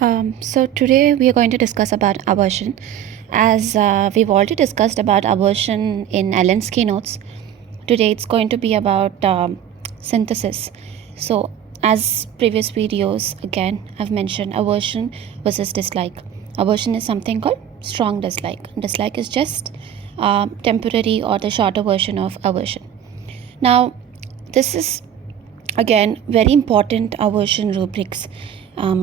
So today we are going to discuss about aversion. As we've already discussed about aversion in Ellen's keynotes, today it's going to be about synthesis. So as previous videos, again, I've mentioned aversion versus dislike. Aversion is something called strong dislike. Dislike is just temporary or the shorter version of aversion. Now, this is again very important aversion rubrics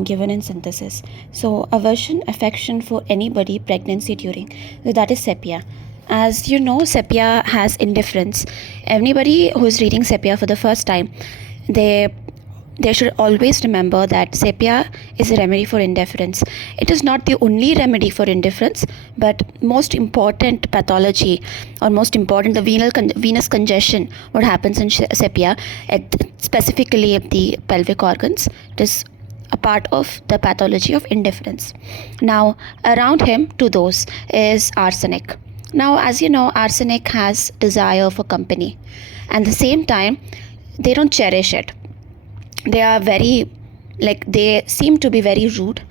given in synthesis. So aversion, affection for anybody, pregnancy during, so that is sepia. As you know, sepia has indifference. Anybody who's reading sepia for the first time, they should always remember that sepia is a remedy for indifference. It is not the only remedy for indifference, but most important pathology or most important the venous congestion what happens in sepia, specifically at the pelvic organs. It is a part of the pathology of indifference. Now, around him to those is arsenic. Now, as you know, arsenic has desire for company, and at the same time, they don't cherish it. They are very, they seem to be very rude.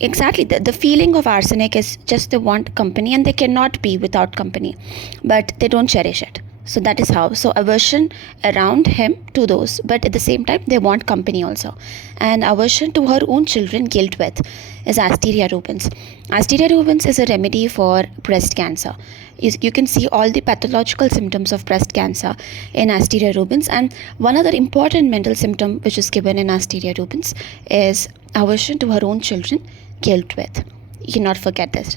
Exactly, the feeling of arsenic is just they want company and they cannot be without company, but they don't cherish it. So that is how. So aversion around him to those, but at the same time they want company also. And aversion to her own children, guilt with, is Asteria rubens. Asteria rubens is a remedy for breast cancer. You can see all the pathological symptoms of breast cancer in Asteria rubens. And one other important mental symptom which is given in Asteria rubens is aversion to her own children, guilt with. You cannot forget this.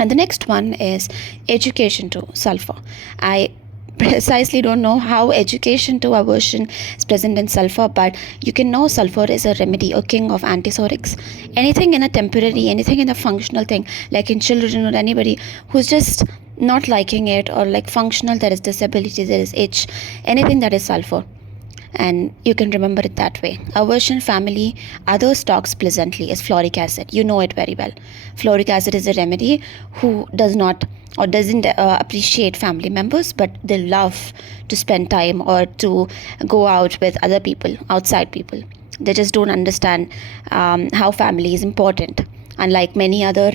And the next one is education to sulfur. I precisely don't know how education to aversion is present in sulfur, but you can know sulfur is a remedy, a king of antipsorics. Anything in a temporary, anything in a functional thing, like in children or anybody who's just not liking it, or like functional, there is disability, there is itch, anything that is sulfur. And you can remember it that way. Aversion family, others talks pleasantly, is fluoric acid. You know it very well. Fluoric acid is a remedy who does not or doesn't appreciate family members, but they love to spend time or to go out with other people, outside people. They just don't understand how family is important, unlike many other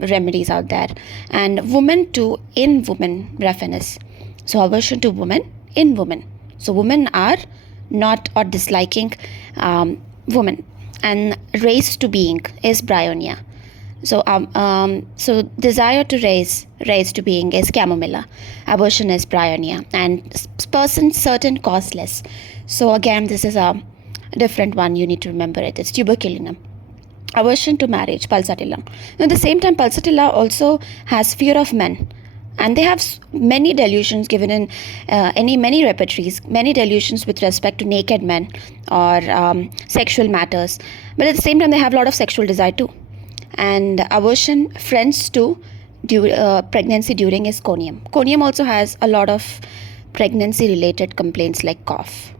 remedies out there. And woman to in woman reference. So aversion to woman in woman. So women are not or disliking women. And raise to being is bryonia. So desire to raise to being is chamomilla. Aversion is bryonia. And person certain causeless. So again, this is a different one. You need to remember it. It's tuberculinum. Aversion to marriage, pulsatilla. At the same time, pulsatilla also has fear of men. And they have many delusions given in many repertories, many delusions with respect to naked men or sexual matters. But at the same time, they have a lot of sexual desire too. And aversion, friends to pregnancy during is conium. Conium also has a lot of pregnancy-related complaints like cough.